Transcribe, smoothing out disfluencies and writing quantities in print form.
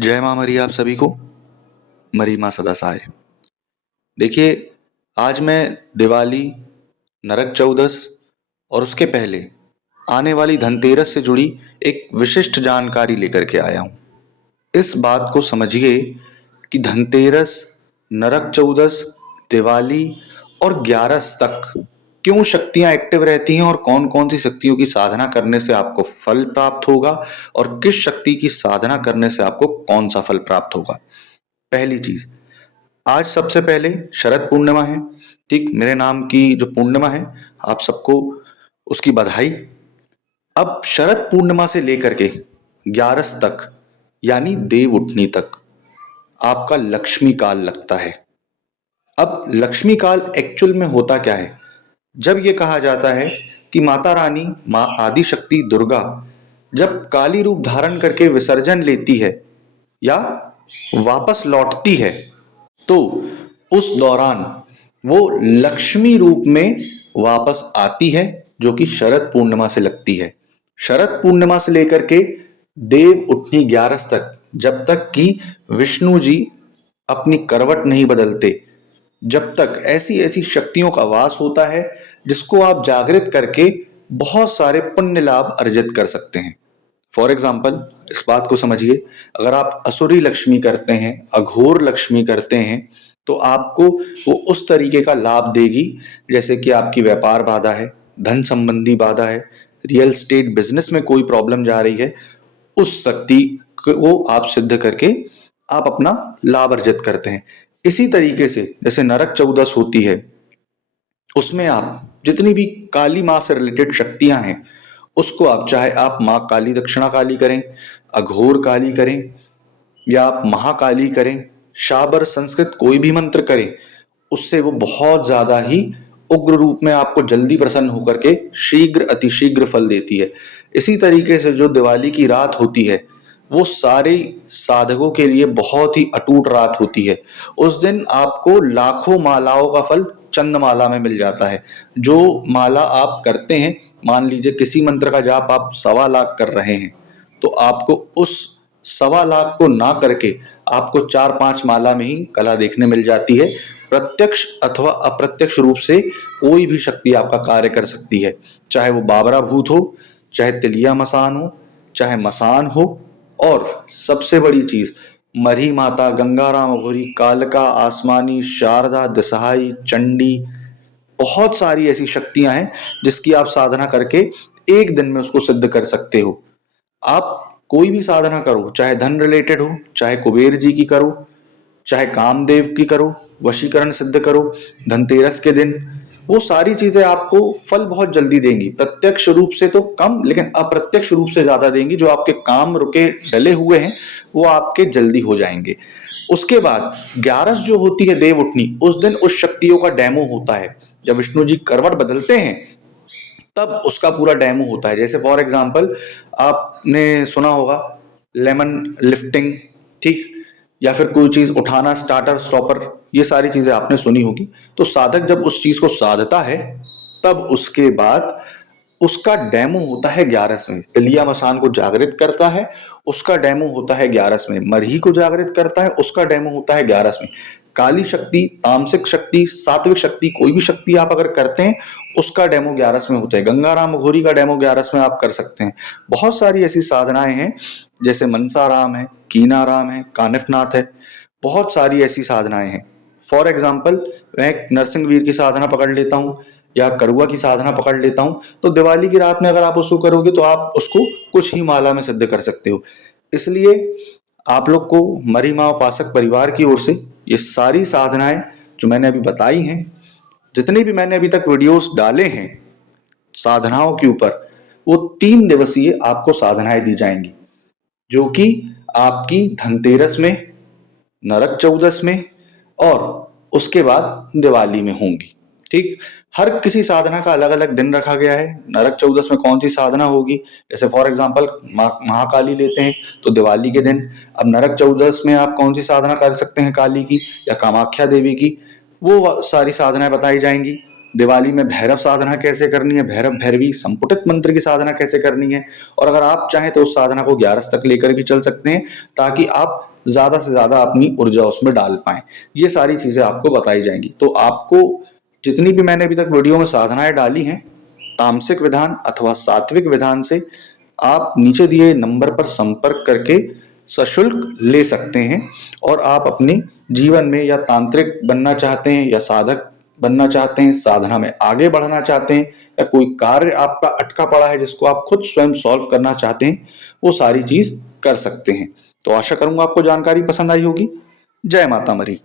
जय माँ मरी आप सभी को। मरी माँ सदा सहाय। देखिए, आज मैं दिवाली, नरक चौदस और उसके पहले आने वाली धनतेरस से जुड़ी एक विशिष्ट जानकारी लेकर के आया हूँ। इस बात को समझिए कि धनतेरस, नरक चौदस, दिवाली और ग्यारस तक क्यों शक्तियां एक्टिव रहती हैं और कौन कौन सी शक्तियों की साधना करने से आपको फल प्राप्त होगा और किस शक्ति की साधना करने से आपको कौन सा फल प्राप्त होगा। पहली चीज, आज सबसे पहले शरद पूर्णिमा है। ठीक, मेरे नाम की जो पूर्णिमा है, आप सबको उसकी बधाई। अब शरद पूर्णिमा से लेकर के ग्यारस तक यानी देव उठनी तक आपका लक्ष्मी काल लगता है। अब लक्ष्मी काल एक्चुअल में होता क्या है? जब ये कहा जाता है कि माता रानी, माँ आदि शक्ति दुर्गा जब काली रूप धारण करके विसर्जन लेती है या वापस लौटती है, तो उस दौरान वो लक्ष्मी रूप में वापस आती है, जो कि शरद पूर्णिमा से लगती है। शरद पूर्णिमा से लेकर के देव उठनी ग्यारस तक, जब तक कि विष्णु जी अपनी करवट नहीं बदलते, जब तक ऐसी ऐसी शक्तियों का वास होता है जिसको आप जागृत करके बहुत सारे पुण्य लाभ अर्जित कर सकते हैं। फॉर एग्जाम्पल, इस बात को समझिए, अगर आप असुरी लक्ष्मी करते हैं, अघोर लक्ष्मी करते हैं, तो आपको वो उस तरीके का लाभ देगी जैसे कि आपकी व्यापार बाधा है, धन संबंधी बाधा है, रियल स्टेट बिजनेस में कोई प्रॉब्लम जा रही है, उस शक्ति को आप सिद्ध करके आप अपना लाभ अर्जित करते हैं। इसी तरीके से जैसे नरक चौदस होती है, उसमें आप जितनी भी काली माँ से रिलेटेड शक्तियां हैं, उसको आप चाहे आप माँ काली दक्षिणा काली करें, अघोर काली करें या आप महाकाली करें, शाबर संस्कृत कोई भी मंत्र करें, उससे वो बहुत ज्यादा ही उग्र रूप में आपको जल्दी प्रसन्न होकर के शीघ्र अतिशीघ्र फल देती है। इसी तरीके से जो दिवाली की रात होती है, वो सारे साधकों के लिए बहुत ही अटूट रात होती है। उस दिन आपको लाखों मालाओं का फल चंद्रमाला में मिल जाता है। जो माला आप करते हैं, मान लीजिए किसी मंत्र का जाप आप 1.25 लाख कर रहे हैं, तो आपको उस 1.25 लाख को ना करके आपको 4-5 माला में ही कला देखने मिल जाती है। प्रत्यक्ष अथवा अप्रत्यक्ष रूप से कोई भी शक्ति आपका कार्य कर सकती है, चाहे वो बाबरा भूत हो, चाहे तिलिया मसान हो, चाहे मसान हो, और सबसे बड़ी चीज मरी माता, गंगाराम अघोरी, कालका, आसमानी, शारदा, दसहाई, चंडी, बहुत सारी ऐसी शक्तियां हैं जिसकी आप साधना करके एक दिन में उसको सिद्ध कर सकते हो। आप कोई भी साधना करो, चाहे धन रिलेटेड हो, चाहे कुबेर जी की करो, चाहे कामदेव की करो, वशीकरण सिद्ध करो धनतेरस के दिन, वो सारी चीजें आपको फल बहुत जल्दी देंगी। प्रत्यक्ष रूप से तो कम, लेकिन अप्रत्यक्ष रूप से ज्यादा देंगी। जो आपके काम रुके डले हुए हैं, वो आपके जल्दी हो जाएंगे। उसके बाद ग्यारस जो होती है देव उठनी, उस दिन उस शक्तियों का डेमो होता है। जब विष्णु जी करवट बदलते हैं, तब उसका पूरा डेमो होता है। जैसे फॉर एग्जाम्पल, आपने सुना होगा लेमन लिफ्टिंग, ठीक, या फिर कोई चीज उठाना, स्टार्टर स्टॉपर, ये सारी चीजें आपने सुनी होगी। तो साधक जब उस चीज को साधता है, तब उसके बाद उसका डेमो होता है ग्यारस में। तिलिया मसान को जागृत करता है, उसका डेमो होता है ग्यारस में। मरही को जागृत करता है, उसका डेमो होता है ग्यारस में। काली शक्ति, तामसिक शक्ति, सात्विक शक्ति, कोई भी शक्ति आप अगर करते हैं, उसका डेमो ग्यारस में होता है। गंगाराम घोरी का डेमो ग्यारस में आप कर सकते हैं। बहुत सारी ऐसी साधनाएं हैं, जैसे मनसाराम है, कीनाराम है, कानिफनाथ है, बहुत सारी ऐसी साधनाएं हैं। फॉर एग्जाम्पल, मैं एक नरसिंह की साधना पकड़ लेता हूँ या करुआ की साधना पकड़ लेता हूँ, तो दिवाली की रात में अगर आप उसको करोगे तो आप उसको कुछ ही माला में सिद्ध कर सकते हो। इसलिए आप लोग को मरी माँ उपासक परिवार की ओर से ये सारी साधनाएं जो मैंने अभी बताई हैं, जितने भी मैंने अभी तक वीडियोस डाले हैं साधनाओं के ऊपर, वो 3 दिवसीय आपको साधनाएं दी जाएंगी, जो कि आपकी धनतेरस में, नरक चौदस में और उसके बाद दिवाली में होंगी। ठीक, हर किसी साधना का अलग अलग दिन रखा गया है। नरक चौदस में कौन सी साधना होगी, जैसे फॉर एग्जांपल महाकाली लेते हैं तो दिवाली के दिन। अब नरक चौदस में आप कौन सी साधना कर सकते हैं, काली की या कामाख्या देवी की, वो सारी साधनाएं बताई जाएंगी। दिवाली में भैरव साधना कैसे करनी है, भैरव भैरवी संपुटित मंत्र की साधना कैसे करनी है, और अगर आप चाहें तो उस साधना को ग्यारस तक लेकर भी चल सकते हैं, ताकि आप ज़्यादा से ज़्यादा अपनी ऊर्जा उसमें डाल पाएं। ये सारी चीज़ें आपको बताई जाएंगी। तो आपको जितनी भी मैंने अभी तक वीडियो में साधनाएं डाली हैं, तामसिक विधान अथवा सात्विक विधान से आप नीचे दिए नंबर पर संपर्क करके सशुल्क ले सकते हैं। और आप अपने जीवन में या तांत्रिक बनना चाहते हैं या साधक बनना चाहते हैं, साधना में आगे बढ़ना चाहते हैं, या कोई कार्य आपका अटका पड़ा है जिसको आप खुद स्वयं सॉल्व करना चाहते हैं, वो सारी चीज कर सकते हैं। तो आशा करूंगा आपको जानकारी पसंद आई होगी। जय माता मरी।